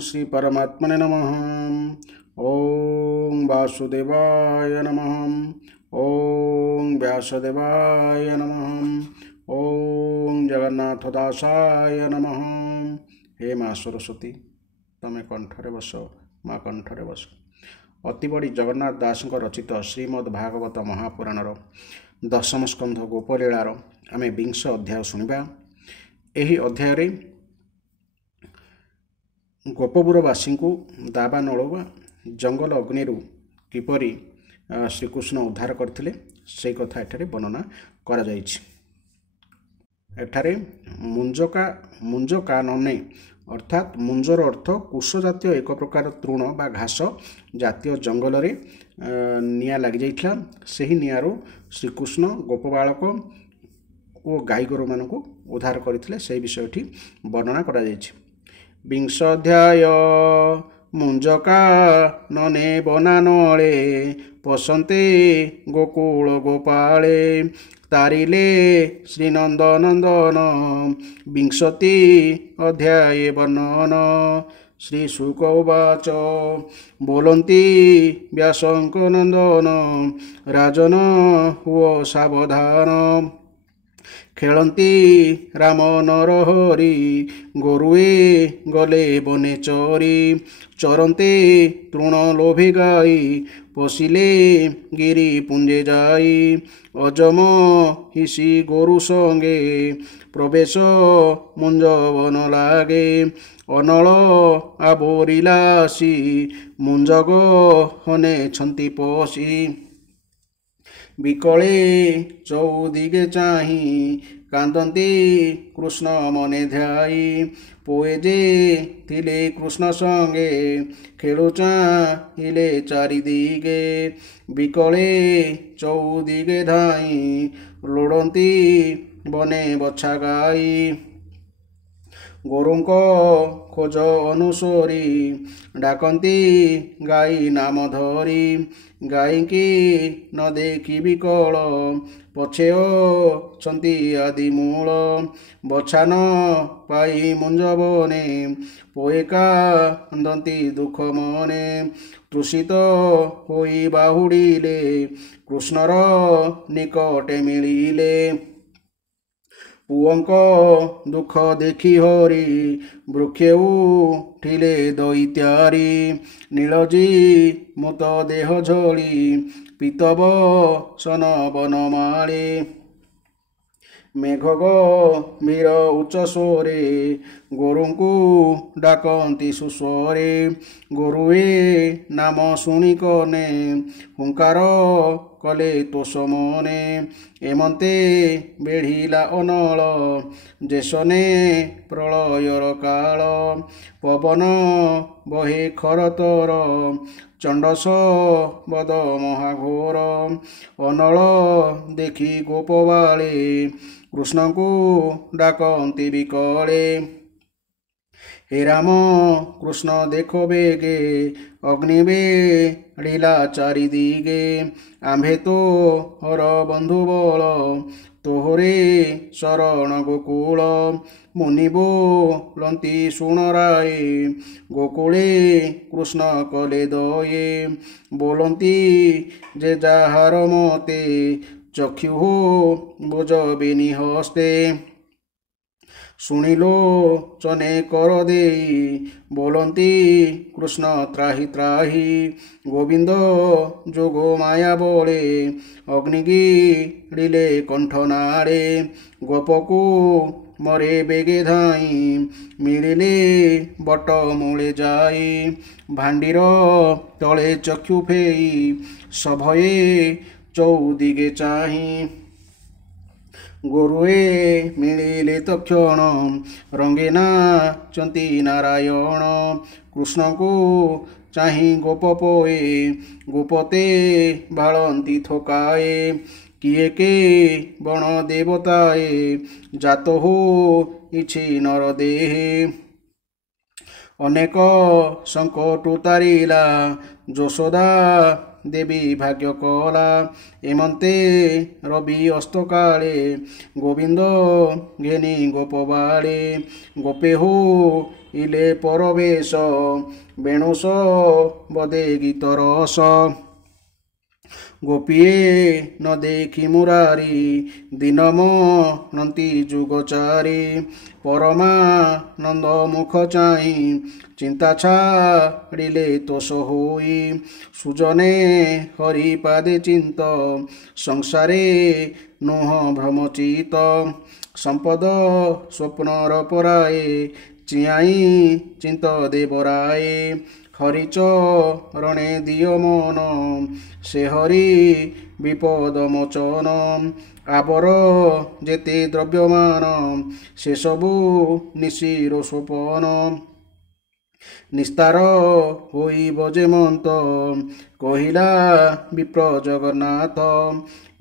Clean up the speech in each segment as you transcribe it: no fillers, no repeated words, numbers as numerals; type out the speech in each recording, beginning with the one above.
श्री परमात्मने नमः। ओं वासुदेवाय नमः। ओं व्यासदेवाय नमः। ओं जगन्नाथदासाय नमः। हे माँ सरस्वती तमें कंठरे बस, माँ कंठरे बस। अति बड़ी जगन्नाथ दास रचित श्रीमद्भागवत महापुराणर दशम स्कंध गोपलीलार आम विंश अध्याय शुणा। यही अध्याय गोपपुरवासी को दावा नलवा जंगल अग्नि किपरि श्रीकृष्ण उद्धार करथिले से कथा एठारे वर्णना करा जायछि। एठारे मुंजका नने अर्थात मुंजर अर्थ कुश जातीय एक प्रकार तृण बा घास जातीय जंगल रे निया लग जाइथिला। सेही नियारो श्रीकृष्ण गोपबालक और गाई गोरु मानक उद्धार करथिले से विषयटी वर्णना करा जायछि। विंश अध्याय मुंजका नने बनानले पसंते गोकुल गोपाले तारिले श्रीनंदनंदन। विंशति अध्याय वर्णन। श्री शुक उवाच बोलन्ति व्यासंक नंदन राजन हुओ सावधान। खेलती राम नर हरि गोरुए गले बने चरी। चरन्ते तृण लोभे गाई पशिले गिरी पुंजे जाई। अजम हिसी गोरु संगे प्रवेश मुंज वन लागे। अनल आबोरिलासी मुंजग हने छंती पशी। विकले चौदिगे चाही कांदती कृष्ण मने ध्याई। पोए जे थिले कृष्ण संगे खेलुचा हिले चारिदिगे। विकले चौदिगे धाई लोड़ती बने बछा गाई। गोरुंक खोज अनुसरी डाकती गाई नाम धरी। गाई की न देखी विकल पछे छंती आदि मूल। बछा न पाई मुंज बने पोएका दंती दुख मने। तृषित होई बाहुड़िले कृष्णर निकटे मिलिले। पुअंक दुख देखी हरि वृक्षेऊ ठिले दैत्यारी। नीलजी मुत देह झली पीतब सन बनमाळे। मेघग वीर उच्च स्वरे गोरुंकु डाकंती सुस्वरे। गोरुए नाम शुणी कने हुंकार कले तोष मने। एमंते बेढ़िला अनल जेसने प्रलयर काल। पवन बहे खरतर चंडस बद महाघोर। अनल देखी गोपबाले कृष्ण को डाकंती विकले। हे राम कृष्ण देखो बेगे अग्निबे ढीला चारिदिगे। आम्भे तो हर बंधु बल तोहरे शरण गोकुल। मुनिबो लंती सुणराए गोकुले कृष्ण कले दये। बोलंती जे जाहार मते चक्षु हो बोझबिनी हस्ते। शुणिलो चने कर देई बोलंती कृष्ण त्राही त्राही। गोविंद जोगो माया बोले अग्निगी ढिले कंठ नाड़े। गोपकु मरे बेगे धाई मिलिले बट मूले जाई। भांडीर तले चक्षु फेई सभये चौदिगे चाही। गोरुए मिलिले तक्षण रंगेना चंती नारायण। कृष्ण को चाही गोप पोए गोपते भालंती थोकाए। किए के बण देवताए जात हो इछि नर देहे। अनेक संकट उतारिला यशोदा देवी भाग्य कला। एमंते रवि अस्तकाले गोविंद घेनी गोपबाले। गोपे हो ଇଲେ ପରବେଶ ବେଣୁସ ବଦେ ଗୀତ ରସ ଗୋପିଏ ନ ଦେଖି ମୁରାରି ଦିନ ମନନ୍ତି ଯୁଗଚାରି ପରମାନନ୍ଦ ମୁଖ ଚାହିଁ ଚିନ୍ତା ଛାଡ଼ିଲେ ତୋଷ ହୋଇ ସୁଜନେ ହରିପାଦେ ଚିନ୍ତ ସଂସାରେ ନୁହ ଭ୍ରମଚିତ ସମ୍ପଦ ସ୍ୱପ୍ନର ପରାଏ ଚିଆଇଁ ଚିନ୍ତ ଦେବରାଏ ହରିଚରଣେ ଦିଅ ମନ ସେ ହରି ବିପଦ ମୋଚନ ଆବର ଯେତେ ଦ୍ରବ୍ୟମାନ ସେସବୁ ନିଶିର ସ୍ୱପନ ନିସ୍ତାର ହୋଇବ ଯେମନ୍ତ କହିଲା ବିପ୍ର ଜଗନ୍ନାଥ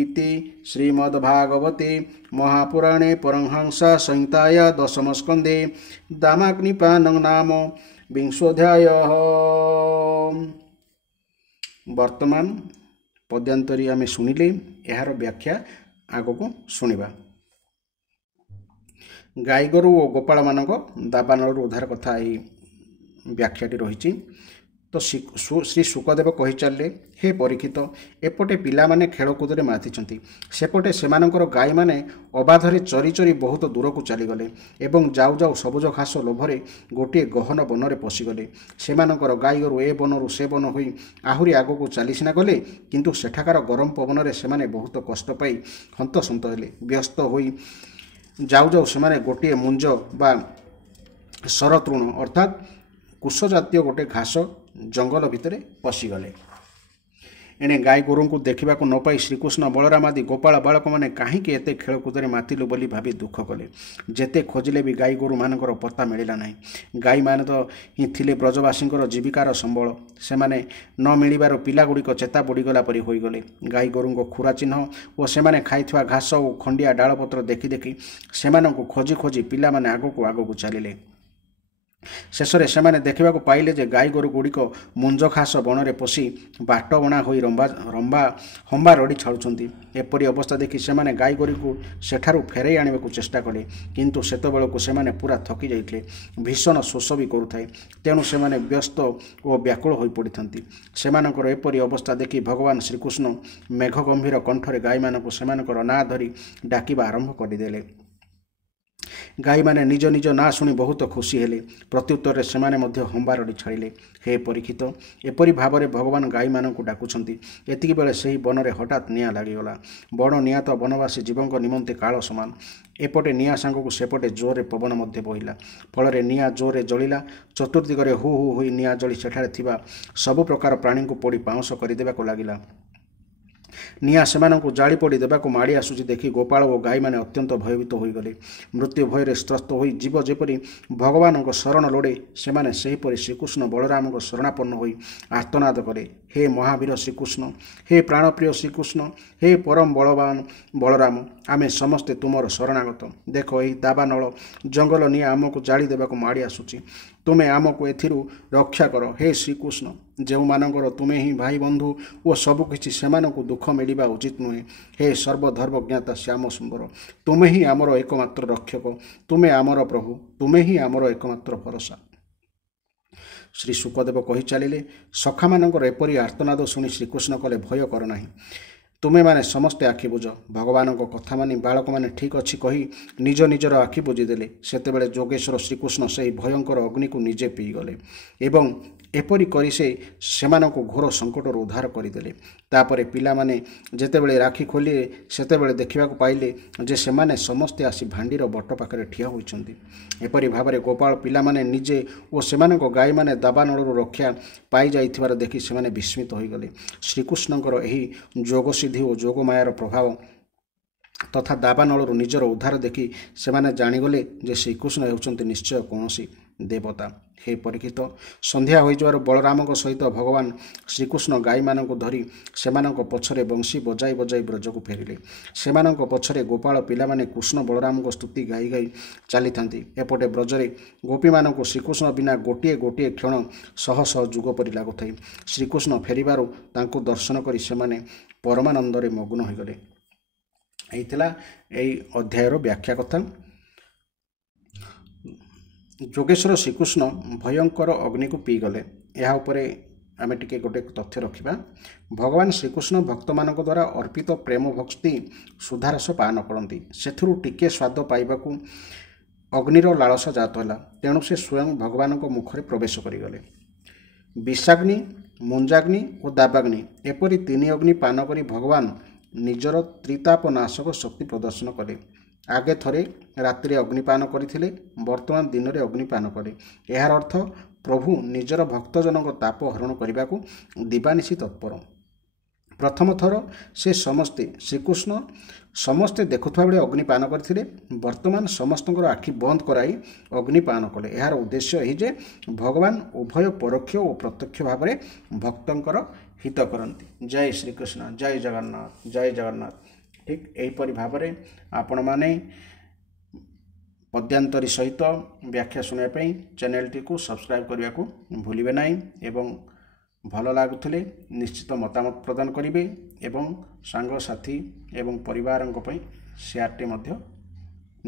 ଇତି ଶ୍ରୀମଦ୍ଭାଗବତେ ମହାପୁରାଣେ ପରମହଂସା ସଂହିତାୟା ଦଶମ ସ୍କନ୍ଧେ ଦାମାଗ୍ନିପାନଂ ନାମ ବିଂଶୋଧ୍ୟାୟ। ବର୍ତ୍ତମାନ ପଦ୍ୟାନ୍ତରୀ ଆମେ ଶୁଣିଲେ ଏହାର ବ୍ୟାଖ୍ୟା ଆଗକୁ ଶୁଣିବା। ଗାଈଗୋରୁ ଓ ଗୋପାଳମାନଙ୍କ ଦାବାନଳରୁ ଉଦ୍ଧାର କଥା ଏହି ବ୍ୟାଖ୍ୟାଟି ରହିଛି। ତ ଶ୍ରୀ ଶୁକଦେବ କହି ଚାଲିଲେ, ହେ ପରୀକ୍ଷିତ, ଏପଟେ ପିଲାମାନେ ଖେଳକୁଦରେ ମାତିଛନ୍ତି, ସେପଟେ ସେମାନଙ୍କର ଗାଈମାନେ ଅବାଧରେ ଚରି ଚରି ବହୁତ ଦୂରକୁ ଚାଲିଗଲେ ଏବଂ ଯାଉ ଯାଉ ସବୁଜ ଘାସ ଲୋଭରେ ଗୋଟିଏ ଗହନ ବନରେ ପଶିଗଲେ। ସେମାନଙ୍କର ଗାଈଗୋରୁ ଏ ବନରୁ ସେ ବନ ହୋଇ ଆହୁରି ଆଗକୁ ଚାଲି ସିନା ଗଲେ, କିନ୍ତୁ ସେଠାକାର ଗରମ ପବନରେ ସେମାନେ ବହୁତ କଷ୍ଟ ପାଇ ହନ୍ତସନ୍ତ ହେଲେ। ବ୍ୟସ୍ତ ହୋଇ ଯାଉ ଯାଉ ସେମାନେ ଗୋଟିଏ ମୁଞ୍ଜ ବା ଶରତୃଣ ଅର୍ଥାତ୍ କୁଶ ଜାତୀୟ ଗୋଟେ ଘାସ ଜଙ୍ଗଲ ଭିତରେ ପଶିଗଲେ। ଏଣେ ଗାଈ ଗୋରୁଙ୍କୁ ଦେଖିବାକୁ ନ ପାଇ ଶ୍ରୀକୃଷ୍ଣ ବଳରାମ ଆଦି ଗୋପାଳ ବାଳକମାନେ କାହିଁକି ଏତେ ଖେଳକୁଦରେ ମାତିଲୁ ବୋଲି ଭାବି ଦୁଃଖ କଲେ। ଯେତେ ଖୋଜିଲେ ବି ଗାଈ ଗୋରୁମାନଙ୍କର ପତ୍ତା ମିଳିଲା ନାହିଁ। ଗାଈମାନେ ତ ହିଁ ଥିଲେ ବ୍ରଜବାସୀଙ୍କର ଜୀବିକାର ସମ୍ବଳ। ସେମାନେ ନ ମିଳିବାରୁ ପିଲାଗୁଡ଼ିକ ଚେତା ବୁଡ଼ିଗଲା ପରି ହୋଇଗଲେ। ଗାଈ ଗୋରୁଙ୍କ ଖୁରା ଚିହ୍ନ ଓ ସେମାନେ ଖାଇଥିବା ଘାସ ଓ ଖଣ୍ଡିଆ ଡାଳପତ୍ର ଦେଖି ଦେଖି ସେମାନଙ୍କୁ ଖୋଜି ଖୋଜି ପିଲାମାନେ ଆଗକୁ ଆଗକୁ ଚାଲିଲେ। ଶେଷରେ ସେମାନେ ଦେଖିବାକୁ ପାଇଲେ ଯେ ଗାଈ ଗୋରୁଗୁଡ଼ିକ ମୁଞ୍ଜ ଘାସ ବଣରେ ପଶି ବାଟବଣା ହୋଇ ହମ୍ବା ରଡ଼ି ଛାଡ଼ୁଛନ୍ତି। ଏପରି ଅବସ୍ଥା ଦେଖି ସେମାନେ ଗାଈ ଗୋରୁକୁ ସେଠାରୁ ଫେରାଇ ଆଣିବାକୁ ଚେଷ୍ଟା କଲେ, କିନ୍ତୁ ସେତେବେଳକୁ ସେମାନେ ପୁରା ଥକି ଯାଇଥିଲେ। ଭୀଷଣ ଶୋଷ ବି କରୁଥାଏ, ତେଣୁ ସେମାନେ ବ୍ୟସ୍ତ ଓ ବ୍ୟାକୁଳ ହୋଇପଡ଼ିଥାନ୍ତି। ସେମାନଙ୍କର ଏପରି ଅବସ୍ଥା ଦେଖି ଭଗବାନ ଶ୍ରୀକୃଷ୍ଣ ମେଘ ଗମ୍ଭୀର କଣ୍ଠରେ ଗାଈମାନଙ୍କୁ ସେମାନଙ୍କର ନାଁ ଧରି ଡାକିବା ଆରମ୍ଭ କରିଦେଲେ। ଗାଈମାନେ ନିଜ ନିଜ ନାଁ ଶୁଣି ବହୁତ ଖୁସି ହେଲେ। ପ୍ରତ୍ୟୁତ୍ତରରେ ସେମାନେ ମଧ୍ୟ ହମ୍ବା ରଡ଼ି ଛାଡ଼ିଲେ। ହେ ପରୀକ୍ଷିତ, ଏପରି ଭାବରେ ଭଗବାନ ଗାଈମାନଙ୍କୁ ଡାକୁଛନ୍ତି। ଏତିକିବେଳେ ସେହି ବନରେ ହଠାତ୍ ନିଆଁ ଲାଗିଗଲା। ବଣ ନିଆଁ ତ ବନବାସୀ ଜୀବଙ୍କ ନିମନ୍ତେ କାଳ ସମାନ। ଏପଟେ ନିଆଁ ସାଙ୍ଗକୁ ସେପଟେ ଜୋରରେ ପବନ ମଧ୍ୟ ବୋହିଲା। ଫଳରେ ନିଆଁ ଜୋରରେ ଜଳିଲା। ଚତୁର୍ଦିଗରେ ହୁ ହୁ ହୋଇ ନିଆଁ ଜଳି ସେଠାରେ ଥିବା ସବୁ ପ୍ରକାର ପ୍ରାଣୀଙ୍କୁ ପୋଡ଼ି ପାଉଁଶ କରିଦେବାକୁ ଲାଗିଲା। ନିଆଁ ସେମାନଙ୍କୁ ଜାଳି ପୋଡ଼ି ଦେବାକୁ ମାଡ଼ି ଆସୁଛି ଦେଖି ଗୋପାଳ ଓ ଗାଈମାନେ ଅତ୍ୟନ୍ତ ଭୟଭୀତ ହୋଇଗଲେ। ମୃତ୍ୟୁ ଭୟରେ ତ୍ରସ୍ତ ହୋଇ ଜୀବ ଯେପରି ଭଗବାନଙ୍କ ଶରଣ ଲୋଡ଼େ, ସେମାନେ ସେହିପରି ଶ୍ରୀକୃଷ୍ଣ ବଳରାମଙ୍କ ଶରଣାପନ୍ନ ହୋଇ ଆର୍ତ୍ତନାଦ କଲେ, ହେ ମହାବୀର ଶ୍ରୀକୃଷ୍ଣ, ହେ ପ୍ରାଣପ୍ରିୟ ଶ୍ରୀକୃଷ୍ଣ, ହେ ପରମ ବଳବାନ ବଳରାମ, ଆମେ ସମସ୍ତେ ତୁମର ଶରଣାଗତ। ଦେଖ, ଏହି ଦାବାନଳ ଜଙ୍ଗଲ ନିଆଁ ଆମକୁ ଜାଳି ଦେବାକୁ ମାଡ଼ି ଆସୁଛି। ତୁମେ ଆମକୁ ଏଥିରୁ ରକ୍ଷା କର। ହେ ଶ୍ରୀକୃଷ୍ଣ, ଯେଉଁମାନଙ୍କର ତୁମେ ହିଁ ଭାଇ ବନ୍ଧୁ ଓ ସବୁକିଛି, ସେମାନଙ୍କୁ ଦୁଃଖ ମିଳିବା ଉଚିତ ନୁହେଁ। ହେ ସର୍ବଧର୍ମଜ୍ଞାତା ଶ୍ୟାମ ସୁନ୍ଦର, ତୁମେ ହିଁ ଆମର ଏକମାତ୍ର ରକ୍ଷକ, ତୁମେ ଆମର ପ୍ରଭୁ, ତୁମେ ହିଁ ଆମର ଏକମାତ୍ର ଭରସା। ଶ୍ରୀ ଶୁକଦେବ କହି ଚାଲିଲେ, ସଖାମାନଙ୍କର ଏପରି ଆର୍ତ୍ତନାଦ ଶୁଣି ଶ୍ରୀକୃଷ୍ଣ କଲେ, ଭୟ କର ନାହିଁ। ତୁମେମାନେ ସମସ୍ତେ ଆଖି ବୁଝ। ଭଗବାନଙ୍କ କଥା ମାନି ବାଳକମାନେ ଠିକ୍ ଅଛି କହି ନିଜ ନିଜର ଆଖି ବୁଜିଦେଲେ। ସେତେବେଳେ ଯୋଗେଶ୍ୱର ଶ୍ରୀକୃଷ୍ଣ ସେହି ଭୟଙ୍କର ଅଗ୍ନିକୁ ନିଜେ ପିଇଗଲେ ଏବଂ ଏପରି କରି ସେମାନଙ୍କୁ ଘୋର ସଙ୍କଟରୁ ଉଦ୍ଧାର କରିଦେଲେ। ତାପରେ ପିଲାମାନେ ଯେତେବେଳେ ରାକ୍ଷୀ ଖୋଲିଲେ, ସେତେବେଳେ ଦେଖିବାକୁ ପାଇଲେ ଯେ ସେମାନେ ସମସ୍ତେ ଆସି ଭାଣ୍ଡିର ବଟ ପାଖରେ ଠିଆ ହୋଇଛନ୍ତି। ଏପରି ଭାବରେ ଗୋପାଳ ପିଲାମାନେ ନିଜେ ଓ ସେମାନଙ୍କ ଗାଈମାନେ ଦାବାନଳରୁ ରକ୍ଷା ପାଇଯାଇଥିବାର ଦେଖି ସେମାନେ ବିସ୍ମିତ ହୋଇଗଲେ। ଶ୍ରୀକୃଷ୍ଣଙ୍କର ଏହି ଯୋଗସିଦ୍ଧି ଓ ଯୋଗମାୟାର ପ୍ରଭାବ ତଥା ଦାବାନଳରୁ ନିଜର ଉଦ୍ଧାର ଦେଖି ସେମାନେ ଜାଣିଗଲେ ଯେ ଶ୍ରୀକୃଷ୍ଣ ହେଉଛନ୍ତି ନିଶ୍ଚୟ କୌଣସି ଦେବତା। ହେ ପରୀକ୍ଷିତ, ସନ୍ଧ୍ୟା ହୋଇଯିବାରୁ ବଳରାମଙ୍କ ସହିତ ଭଗବାନ ଶ୍ରୀକୃଷ୍ଣ ଗାଈମାନଙ୍କୁ ଧରି ସେମାନଙ୍କ ପଛରେ ବଂଶୀ ବଜାଇ ବଜାଇ ବ୍ରଜକୁ ଫେରିଲେ। ସେମାନଙ୍କ ପଛରେ ଗୋପାଳ ପିଲାମାନେ କୃଷ୍ଣ ବଳରାମଙ୍କ ସ୍ତୁତି ଗାଇ ଗାଇ ଚାଲିଥାନ୍ତି। ଏପଟେ ବ୍ରଜରେ ଗୋପୀମାନଙ୍କୁ ଶ୍ରୀକୃଷ୍ଣ ବିନା ଗୋଟିଏ ଗୋଟିଏ କ୍ଷଣ ଶହ ଶହ ଯୁଗ ପରି ଲାଗୁଥାଏ। ଶ୍ରୀକୃଷ୍ଣ ଫେରିବାରୁ ତାଙ୍କୁ ଦର୍ଶନ କରି ସେମାନେ ପରମାନନ୍ଦରେ ମଗ୍ନ ହୋଇଗଲେ। ଏହି ଥିଲା ଏହି ଅଧ୍ୟାୟର ବ୍ୟାଖ୍ୟା କଥା। ଯୋଗେଶ୍ୱର ଶ୍ରୀକୃଷ୍ଣ ଭୟଙ୍କର ଅଗ୍ନିକୁ ପିଇଗଲେ। ଏହା ଉପରେ ଆମେ ଟିକେ ଗୋଟେ ତଥ୍ୟ ରଖିବା। ଭଗବାନ ଶ୍ରୀକୃଷ୍ଣ ଭକ୍ତମାନଙ୍କ ଦ୍ୱାରା ଅର୍ପିତ ପ୍ରେମ ଭକ୍ତି ସୁଧାରସ ପାନ କରନ୍ତି। ସେଥିରୁ ଟିକିଏ ସ୍ୱାଦ ପାଇବାକୁ ଅଗ୍ନିର ଲାଳସା ଜାତ ହେଲା। ତେଣୁ ସେ ସ୍ୱୟଂ ଭଗବାନଙ୍କ ମୁଖରେ ପ୍ରବେଶ କରିଗଲେ। ବିଷାଗ୍ନି, ମୁଞ୍ଜାଗ୍ନି ଓ ଦାବାଗ୍ନି ଏପରି ତିନି ଅଗ୍ନି ପାନ କରି ଭଗବାନ ନିଜର ତ୍ରିତାପ ନାଶକ ଶକ୍ତି ପ୍ରଦର୍ଶନ କଲେ। ଆଗେ ଥରେ ରାତିରେ ଅଗ୍ନିପାନ କରିଥିଲେ, ବର୍ତ୍ତମାନ ଦିନରେ ଅଗ୍ନିପାନ କଲେ। ଏହାର ଅର୍ଥ ପ୍ରଭୁ ନିଜର ଭକ୍ତଜନଙ୍କ ତାପ ହରଣ କରିବାକୁ ଦିବାନିଶି ତତ୍ପର। ପ୍ରଥମ ଥର ସେ ଶ୍ରୀକୃଷ୍ଣ ସମସ୍ତେ ଦେଖୁଥିବା ବେଳେ ଅଗ୍ନିପାନ କରିଥିଲେ। ବର୍ତ୍ତମାନ ସମସ୍ତଙ୍କର ଆଖି ବନ୍ଦ କରାଇ ଅଗ୍ନିପାନ କଲେ। ଏହାର ଉଦ୍ଦେଶ୍ୟ ଏହି ଯେ ଭଗବାନ ଉଭୟ ପରୋକ୍ଷ ଓ ପ୍ରତ୍ୟକ୍ଷ ଭାବରେ ଭକ୍ତଙ୍କର ହିତ କରନ୍ତି। ଜୟ ଶ୍ରୀକୃଷ୍ଣ, ଜୟ ଜଗନ୍ନାଥ, ଜୟ ଜଗନ୍ନାଥ। ଠିକ୍ ଏହିପରି ଭାବରେ ଆପଣମାନେ ପଦ୍ୟାନ୍ତରୀ ସହିତ ବ୍ୟାଖ୍ୟା ଶୁଣିବା ପାଇଁ ଚ୍ୟାନେଲଟିକୁ ସବସ୍କ୍ରାଇବ୍ କରିବାକୁ ଭୁଲିବେ ନାହିଁ ଏବଂ ଭଲ ଲାଗୁଥିଲେ ନିଶ୍ଚିତ ମତାମତ ପ୍ରଦାନ କରିବେ ଏବଂ ସାଙ୍ଗସାଥି ଏବଂ ପରିବାରଙ୍କ ପାଇଁ ସେୟାରଟି ମଧ୍ୟ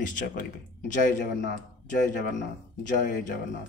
ନିଶ୍ଚୟ କରିବେ। ଜୟ ଜଗନ୍ନାଥ, ଜୟ ଜଗନ୍ନାଥ, ଜୟ ଜଗନ୍ନାଥ।